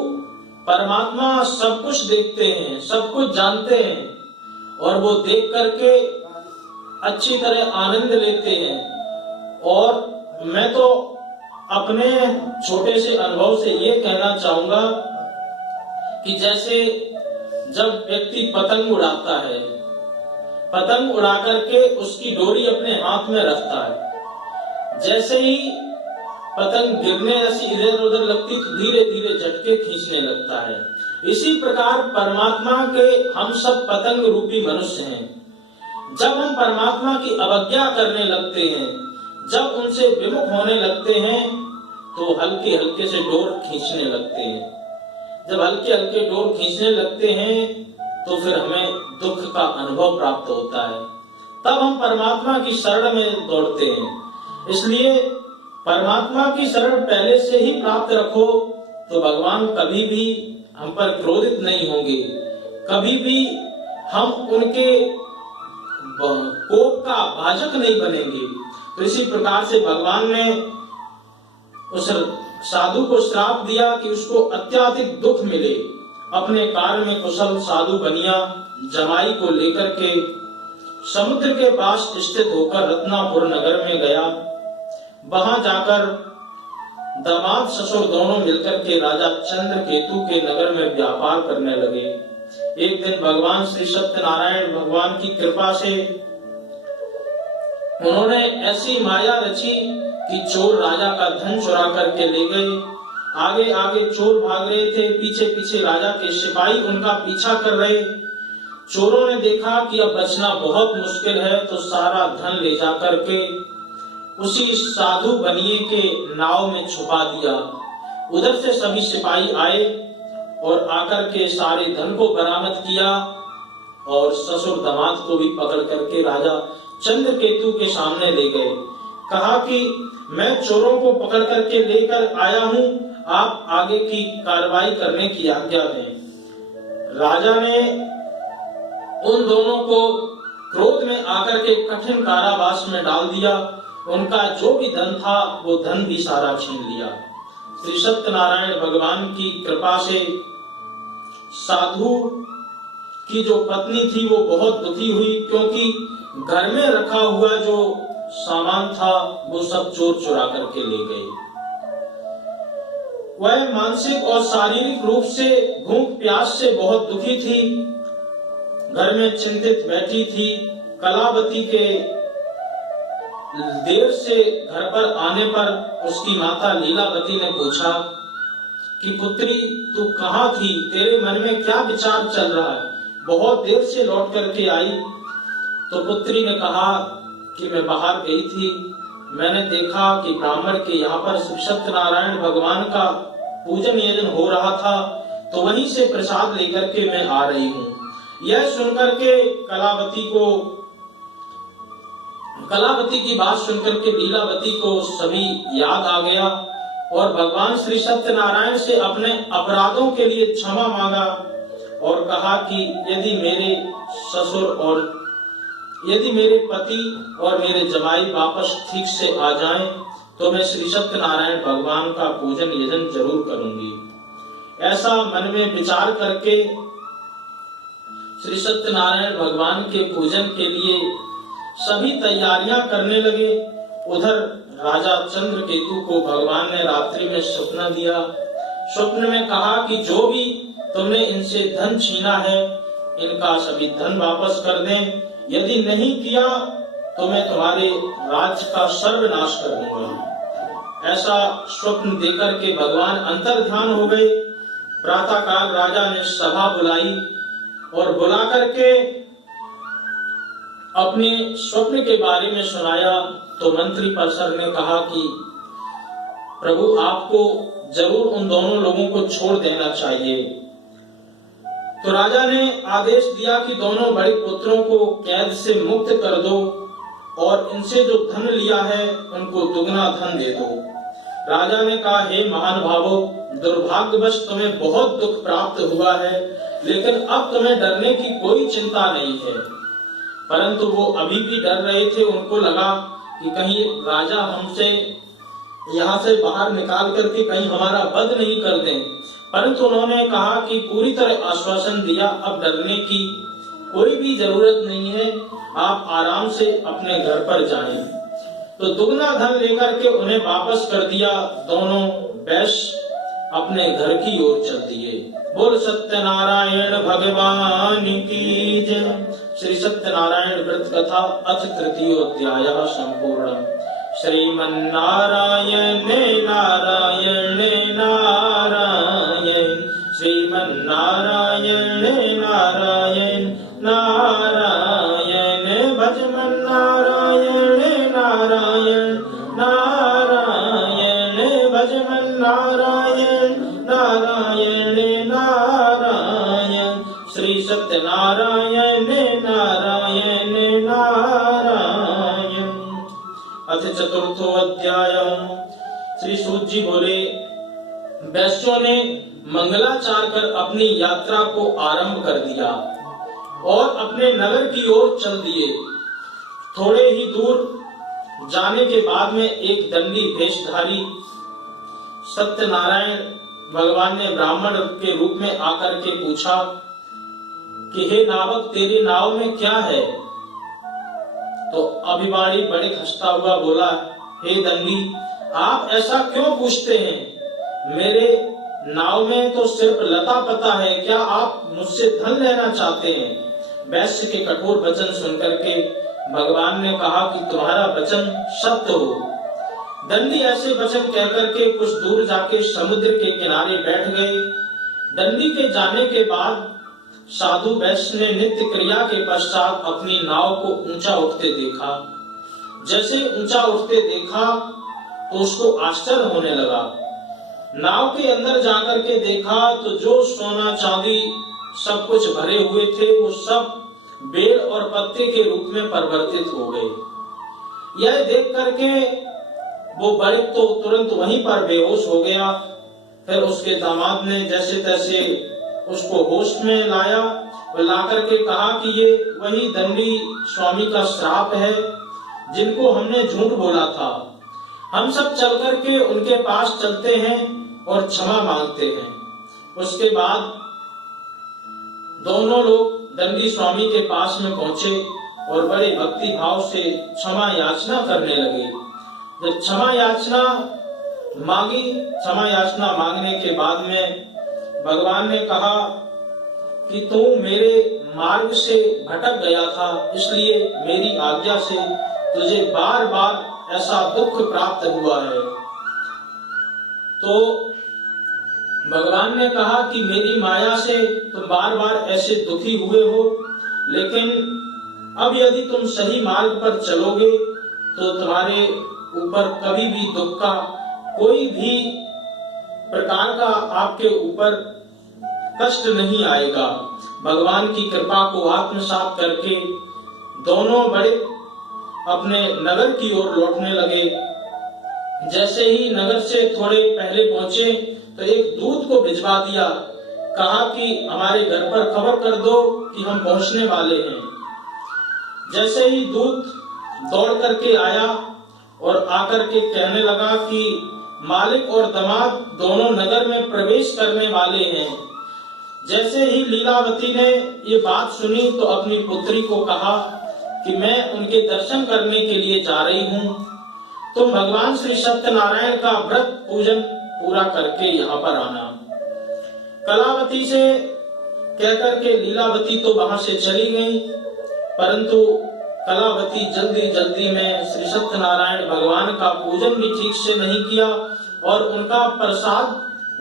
परमात्मा सब कुछ देखते हैं, सब कुछ जानते हैं और वो देख करके अच्छी तरह आनंद लेते हैं। और मैं तो अपने छोटे से अनुभव से ये कहना चाहूंगा कि जैसे जब व्यक्ति पतंग उड़ाता है, पतंग उड़ा करके उसकी डोरी अपने हाथ में रखता है, जैसे ही पतंग गिरने ऐसी इधर उधर लगती तो धीरे धीरे झटके खींचने लगता है। इसी प्रकार परमात्मा के हम सब पतंग रूपी मनुष्य हैं। जब हम परमात्मा की अवज्ञा करने लगते हैं, जब उनसे विमुख होने लगते हैं तो हल्के हल्के से डोर खींचने लगते हैं। जब हल्के हल्के डोर खींचने लगते हैं तो फिर हमें दुख का अनुभव प्राप्त होता है। तब हम परमात्मा की शरण में दौड़ते हैं। इसलिए परमात्मा की शरण पहले से ही प्राप्त रखो तो भगवान कभी भी हम पर क्रोधित नहीं होंगे, कभी भी हम उनके कोप का भाजक नहीं बनेंगे। तो इसी प्रकार से भगवान ने उस साधु को श्राप दिया कि उसको अत्यधिक दुख मिले। अपने कार्य में कुशल साधु बनिया जमाई को लेकर के समुद्र के पास स्थित होकर रत्नापुर नगर में गया। वहां जाकर दामाद ससुर दोनों मिलकर के राजा चंद्रकेतु के नगर में व्यापार करने लगे। एक दिन भगवान श्री सत्यनारायण भगवान की कृपा से उन्होंने ऐसी माया रची कि चोर राजा का धन चुरा करके ले गए। आगे आगे चोर भाग रहे थे, पीछे पीछे राजा के सिपाही उनका पीछा कर रहे। चोरों ने देखा कि अब बचना बहुत मुश्किल है तो सारा धन ले जा करके उसी साधु बनिए के नाव में छुपा दिया। उधर से सभी सिपाही आए और आकर के सारे धन को बरामद किया और ससुर दामाद को भी पकड़ करके राजा चंद्रकेतु के सामने ले गए। कहा कि मैं चोरों को पकड़ करके लेकर आया हूं, आप आगे की कार्रवाई करने की आज्ञा दें। राजा ने उन दोनों को क्रोध में आकर के कठिन कारावास में डाल दिया। उनका जो भी धन था वो धन भी सारा छीन लिया। श्री सत्यनारायण भगवान की कृपा से साधु की जो पत्नी थी वो बहुत दुखी हुई, क्योंकि घर में रखा हुआ जो सामान था वो सब चोर चुरा करके ले गए। वह मानसिक और शारीरिक रूप से भूख प्यास से बहुत दुखी थी, घर में चिंतित बैठी थी। कलावती के देर से घर पर आने पर उसकी माता लीलावती ने पूछा कि पुत्री तू कहाँ थी, तेरे मन में क्या विचार चल रहा है, बहुत देर से लौट करके आई। तो पुत्री ने कहा कि मैं बाहर गई थी, मैंने देखा कि ब्राह्मण के यहाँ पर श्री सत्यनारायण भगवान का पूजन यजन हो रहा था, तो वहीं से प्रसाद लेकर के मैं आ रही हूँ। यह सुनकर के कलावती की बात सुनकर के लीलावती को सभी याद आ गया और भगवान श्री सत्यनारायण से अपने अपराधों के लिए क्षमा मांगा और कहा कि यदि मेरे ससुर और यदि मेरे पति और मेरे जमाई वापस ठीक से आ जाएं, तो मैं श्री सत्यनारायण भगवान का पूजन यजन जरूर करूंगी। ऐसा मन में विचार करके श्री सत्यनारायण भगवान के पूजन के लिए सभी तैयारियां करने लगे। उधर राजा चंद्रकेतु को भगवान ने रात्रि में सपना दिया। स्वप्न में कहा कि जो भी तुमने इनसे धन छीना है, इनका सभी धन वापस कर दें, यदि नहीं किया तो मैं तुम्हारे राज्य का सर्वनाश कर दूंगा। ऐसा स्वप्न देकर के भगवान अंतर ध्यान हो गए। प्रातः काल राजा ने सभा बुलाई और बुला करके अपने स्वप्न के बारे में सुनाया। तो मंत्री परिषद ने कहा कि प्रभु, आपको जरूर उन दोनों लोगों को छोड़ देना चाहिए। तो राजा ने आदेश दिया कि दोनों बड़े पुत्रों को कैद से मुक्त कर दो और इनसे जो धन लिया है उनको दुगना धन दे दो। राजा ने कहा, हे महानुभावो, दुर्भाग्यवश तुम्हें बहुत दुख प्राप्त हुआ है, लेकिन अब तुम्हें डरने की कोई चिंता नहीं है। परंतु वो अभी भी डर रहे थे। उनको लगा कि कहीं राजा हमसे यहाँ से बाहर निकाल करके कहीं हमारा वध नहीं कर दें। परंतु उन्होंने कहा कि पूरी तरह आश्वासन दिया, अब डरने की कोई भी जरूरत नहीं है, आप आराम से अपने घर पर जाएं। तो दुगना धन लेकर के उन्हें वापस कर दिया। दोनों वैश्य अपने घर की ओर चल दिए। बोल सत्यनारायण भगवान की जय। श्री सत्यनारायण व्रत कथा अथ तृतीयोऽध्यायः संपूर्णम्। श्रीमन्नारायण नारायण नारायण, श्रीमन्नारायण नारायण नारायण, भजमन्नारायण नारायण नारायण, भजमन्नारायण नारायण नारायण, श्री सत्यनारायण नारायण नारायण। अथ चतुर्थो अध्याय। श्री सूत जी बोले, वैश्यों ने मंगलाचार कर अपनी यात्रा को आरंभ कर दिया और अपने नगर की ओर चल दिए। थोड़े ही दूर जाने के बाद में एक दंडी वेशधारी सत्यनारायण भगवान ने ब्राह्मण के रूप में आकर के पूछा कि हे नावक, तेरी नाव में क्या है? तो अभिवाड़ी बड़े खस्ता हुआ बोला, हे दंडी, आप ऐसा क्यों पूछते हैं? मेरे नाव में तो सिर्फ लता पता है, क्या आप मुझसे धन लेना चाहते हैं? वैश्य के कठोर वचन सुनकर के भगवान ने कहा कि तुम्हारा वचन सत्य हो। दंडी ऐसे वचन कहकर के कुछ दूर जाके समुद्र के किनारे बैठ गए। दंडी के जाने के बाद साधु वैश्य ने नित्य क्रिया के पश्चात अपनी नाव को ऊंचा उठते देखा। जैसे ऊंचा उठते देखा तो उसको आश्चर्य होने लगा। नाव के अंदर जाकर के देखा तो जो सोना चांदी सब कुछ भरे हुए थे वो सब बेल और पत्ते के रूप में परिवर्तित हो गए। यह देख करके वो बड़े तो तुरंत वहीं पर बेहोश हो गया। फिर उसके दामाद ने जैसे तैसे उसको होश में लाया और लाकर के कहा कि ये वही दंडी स्वामी का श्राप है जिनको हमने झूठ बोला था। हम सब चल करके उनके पास चलते हैं और क्षमा मांगते हैं। उसके बाद दोनों लोग दंडी स्वामी के पास में पहुंचे और बड़े भक्ति भाव से क्षमा याचना करने लगे। जब क्षमा याचना मांगने के बाद में भगवान ने कहा कि तू मेरे मार्ग से भटक गया था, इसलिए मेरी आज्ञा से तुझे बार बार ऐसा दुख प्राप्त हुआ है। तो भगवान ने कहा कि मेरी माया से तुम बार बार ऐसे दुखी हुए हो, लेकिन अब यदि तुम सही मार्ग पर चलोगे तो तुम्हारे ऊपर कभी भी दुख का कोई भी प्रकार का आपके ऊपर कष्ट नहीं आएगा। भगवान की कृपा को आत्मसात करके दोनों बड़े अपने नगर की ओर लौटने लगे। जैसे ही नगर से थोड़े पहले पहुंचे तो एक दूत को भिजवा दिया, कहा कि हमारे घर पर खबर कर दो कि हम पहुंचने वाले हैं। जैसे ही दूत दौड़ करके आया और आकर के कहने लगा कि मालिक और दामाद दोनों नगर में प्रवेश करने वाले हैं। जैसे ही लीलावती ने ये बात सुनी तो अपनी पुत्री को कहा कि मैं उनके दर्शन करने के लिए जा रही हूँ, तुम भगवान श्री सत्यनारायण का व्रत पूजन पूरा करके यहाँ पर आना। कलावती से कहकर के लीलावती तो वहां से चली गई, परंतु कलावती जल्दी जल्दी में श्री सत्यनारायण भगवान का पूजन भी ठीक से नहीं किया और उनका प्रसाद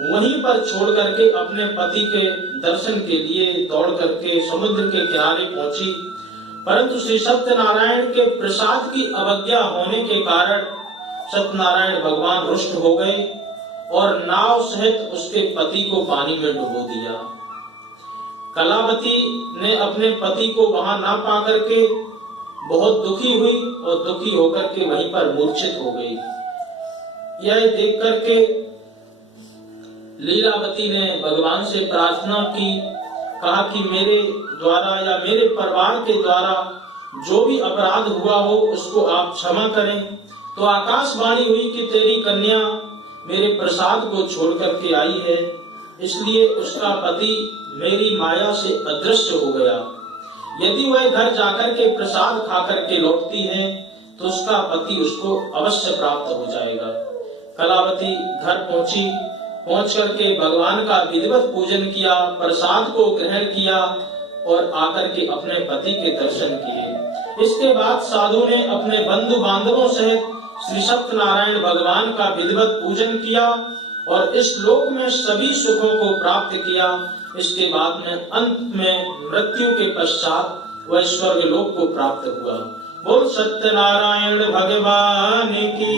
वहीं पर छोड़ करके अपने पति के दर्शन के लिए दौड़ करके समुद्र के किनारे पहुंची। परंतु श्री सत्यनारायण के प्रसाद की अवज्ञा होने के कारण सत्यनारायण भगवान रुष्ट हो गए और नाव सहित उसके पति को पानी में डुबो दिया। कलावती ने अपने पति को वहां ना पा करके बहुत दुखी हुई और दुखी होकर के वहीं पर मूर्छित हो गई। यह देख करके लीलावती ने भगवान से प्रार्थना की, कहा कि मेरे द्वारा या मेरे परिवार के द्वारा जो भी अपराध हुआ हो उसको आप क्षमा करें। तो आकाशवाणी हुई कि तेरी कन्या मेरे प्रसाद को छोड़ करके आई है, इसलिए उसका पति मेरी माया से अदृश्य हो गया। यदि वह घर जाकर के प्रसाद खा करके लौटती है तो उसका पति उसको अवश्य प्राप्त हो जाएगा। कलावती घर पहुंची, पहुंच करके भगवान का विधिवत पूजन किया, प्रसाद को ग्रहण किया और आकर के अपने पति के दर्शन किए। इसके बाद साधु ने अपने बंधु बांधवों सहित श्री सत्यनारायण भगवान का विधिवत पूजन किया और इस लोक में सभी सुखों को प्राप्त किया। इसके बाद में अंत में मृत्यु के पश्चात वह स्वर्ग लोक को प्राप्त हुआ। बोल सत्यनारायण भगवान की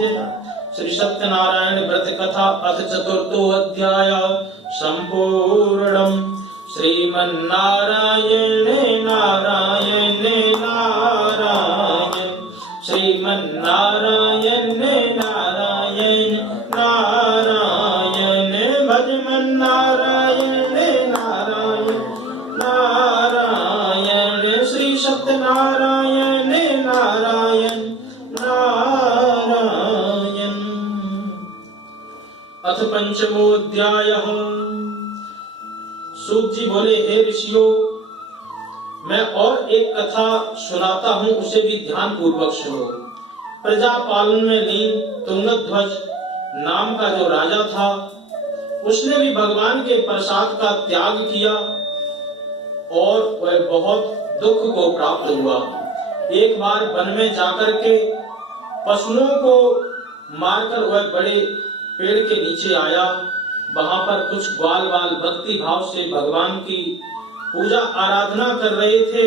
जय। श्री सत्यनारायण व्रत कथा अथ चतुर्थो अध्याय संपूर्णम्। श्रीमन्नारायण नारायण नारायण, श्रीमन्नारायण नारायण नारायण, भजमन्नारायण नारायण नारायण, श्री सत्यनारायण नारायण नारायण। अथ पंचमोऽध्यायः। सूत जी बोले, हे ऋषियों, मैं और एक कथा सुनाता हूँ, उसे भी ध्यान पूर्वक सुनो। प्रजा पालन में लीन तुंगध्वज नाम का जो राजा था, उसने भी भगवान के प्रसाद का त्याग किया और वह बहुत दुख को प्राप्त हुआ। एक बार वन में जाकर के पशुओं को मारकर वह बड़े पेड़ के नीचे आया। वहां पर कुछ ग्वाल बाल भक्ति भाव से भगवान की पूजा आराधना कर रहे थे।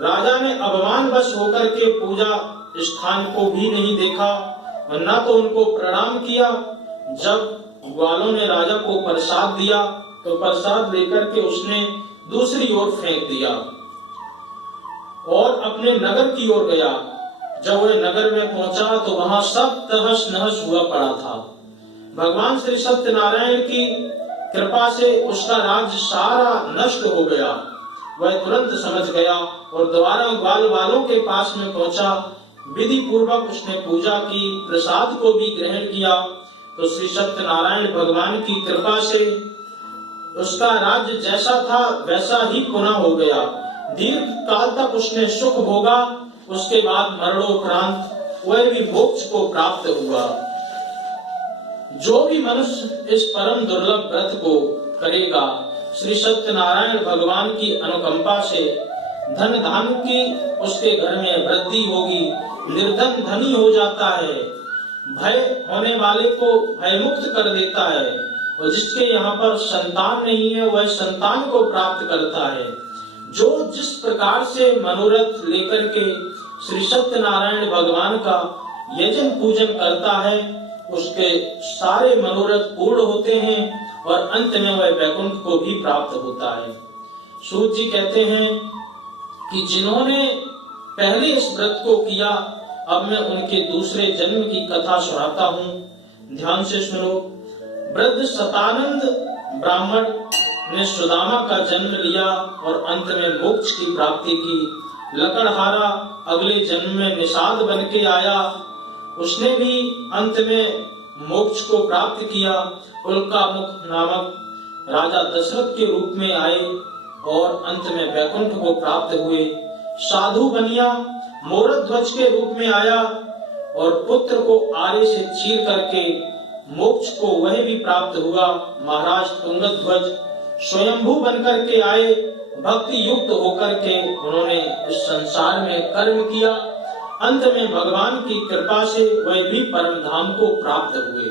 राजा ने अभिमानवश होकर के पूजा स्थान को भी नहीं देखा और न तो उनको प्रणाम किया। जब ग्वालों ने राजा को प्रसाद दिया तो प्रसाद लेकर के उसने दूसरी ओर फेंक दिया और अपने नगर की ओर गया। जब वह नगर में पहुंचा तो वहां सब तहस नहस हुआ पड़ा था। भगवान श्री सत्यनारायण की कृपा से उसका राज्य सारा नष्ट हो गया। वह तुरंत समझ गया और दोबारा ग्वाल वालों के पास में पहुंचा। विधि पूर्वक उसने पूजा की, प्रसाद को भी ग्रहण किया तो श्री सत्यनारायण भगवान की कृपा से उसका राज्य जैसा था वैसा ही पुनः हो गया। दीर्घ काल तक उसने सुख भोगा। उसके बाद मरणोपरांत वह भी मोक्ष को प्राप्त हुआ। जो भी मनुष्य इस परम दुर्लभ व्रत को करेगा, श्री सत्यनारायण भगवान की अनुकंपा से धन धान की उसके घर में वृद्धि होगी, निर्धन धनी हो जाता है, भय होने वाले को भय मुक्त कर देता है और जिसके यहाँ पर संतान नहीं है वह संतान को प्राप्त करता है। जो जिस प्रकार से मनोरथ लेकर के श्री सत्यनारायण भगवान का यजन पूजन करता है, उसके सारे मनोरथ पूर्ण होते हैं और अंत में वह वैकुंठ को भी प्राप्त होता है। सूत जी कहते हैं कि जिन्होंने पहले इस व्रत को किया, अब मैं उनके दूसरे जन्म की कथा सुनाता हूँ। ध्यान से सुनो। वृद्ध सतानंद ब्राह्मण ने सुदामा का जन्म लिया और अंत में मोक्ष की प्राप्ति की। लकड़हारा अगले जन्म में निषाद बन के आया, उसने भी अंत में मोक्ष को प्राप्त किया। उल्कामुख नामक राजा दशरथ के रूप में आए और अंत में वैकुंठ को प्राप्त हुए। साधु बनिया मोरध्वज के रूप में आया और पुत्र को आरे से चीर करके मोक्ष को वह भी प्राप्त हुआ। महाराज तुंगध्वज स्वयंभू बनकर के आए, भक्ति युक्त होकर के उन्होंने इस संसार में कर्म किया। अंत में भगवान की कृपा से वह भी परम धाम को प्राप्त हुए।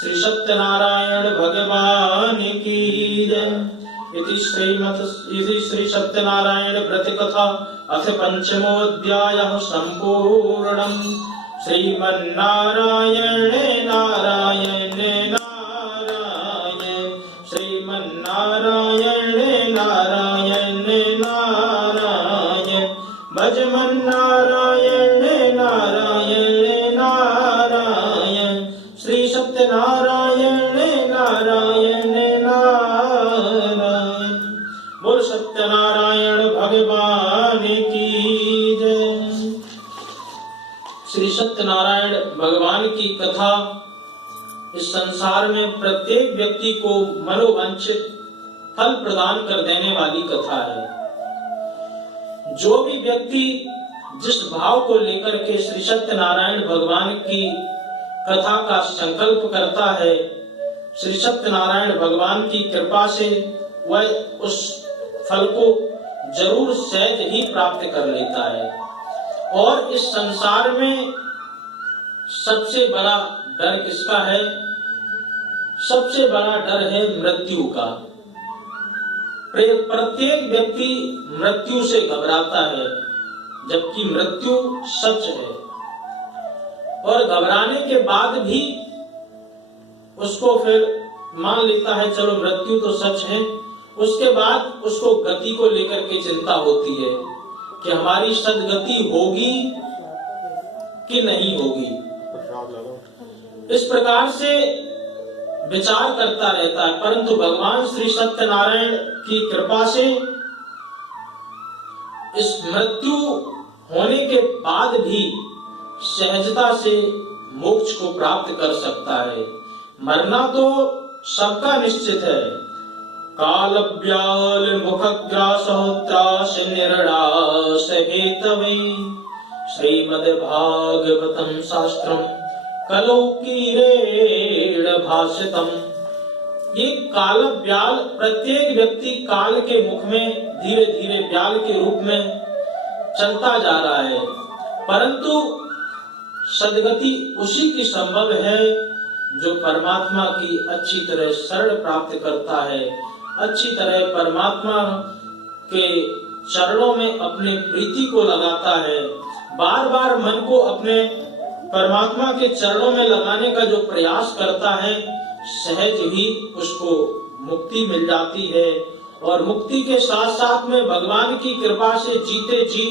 श्री सत्यनारायण भगवान की जय। इति श्री सत्यनारायण व्रत कथा अथ पंचमोऽध्यायः सम्पूर्णम्। श्रीमन्नारायण नारायण नारायण, श्रीमन्नारायण नारायण नारायण, भजमन्नारायण नारायण नारायण, श्री सत्यनारायण नारायण नारायण। बोल सत्यनारायण भगवान की जय। श्री सत्यनारायण भगवान की कथा इस संसार में प्रत्येक व्यक्ति को मनोवांछित फल प्रदान कर देने वाली कथा है। जो भी व्यक्ति जिस भाव को लेकर के श्री सत्यनारायण भगवान की कथा का संकल्प करता है, श्री सत्यनारायण भगवान की कृपा से वह उस फल को जरूर सहज ही प्राप्त कर लेता है। और इस संसार में सबसे बड़ा डर किसका है? सबसे बड़ा डर है मृत्यु का। प्रत्येक व्यक्ति मृत्यु से घबराता है, जबकि मृत्यु सच है। और घबराने के बाद भी उसको फिर मान लेता है चलो मृत्यु तो सच है। उसके बाद उसको गति को लेकर के चिंता होती है कि हमारी सदगति होगी कि नहीं होगी। इस प्रकार से विचार करता रहता है, परंतु भगवान श्री सत्यनारायण की कृपा से इस मृत्यु होने के बाद भी सहजता से मोक्ष को प्राप्त कर सकता है। मरना तो सबका निश्चित है। काल व्याल मुखग्रासहोत्रास निर्णास हेतवे, श्रीमद् भागवतम शास्त्रम कलौ कीरेण भाषितम। ये काल व्याल, प्रत्येक व्यक्ति काल के मुख में धीरे धीरे व्याल के रूप में चलता जा रहा है, परंतु सदगति उसी की संभव है जो परमात्मा की अच्छी तरह शरण प्राप्त करता है, अच्छी तरह परमात्मा के चरणों में अपने प्रीति को लगाता है, बार बार मन को अपने परमात्मा के चरणों में लगाने का जो प्रयास करता है, सहज ही उसको मुक्ति मिल जाती है। और मुक्ति के साथ साथ में भगवान की कृपा से जीते जी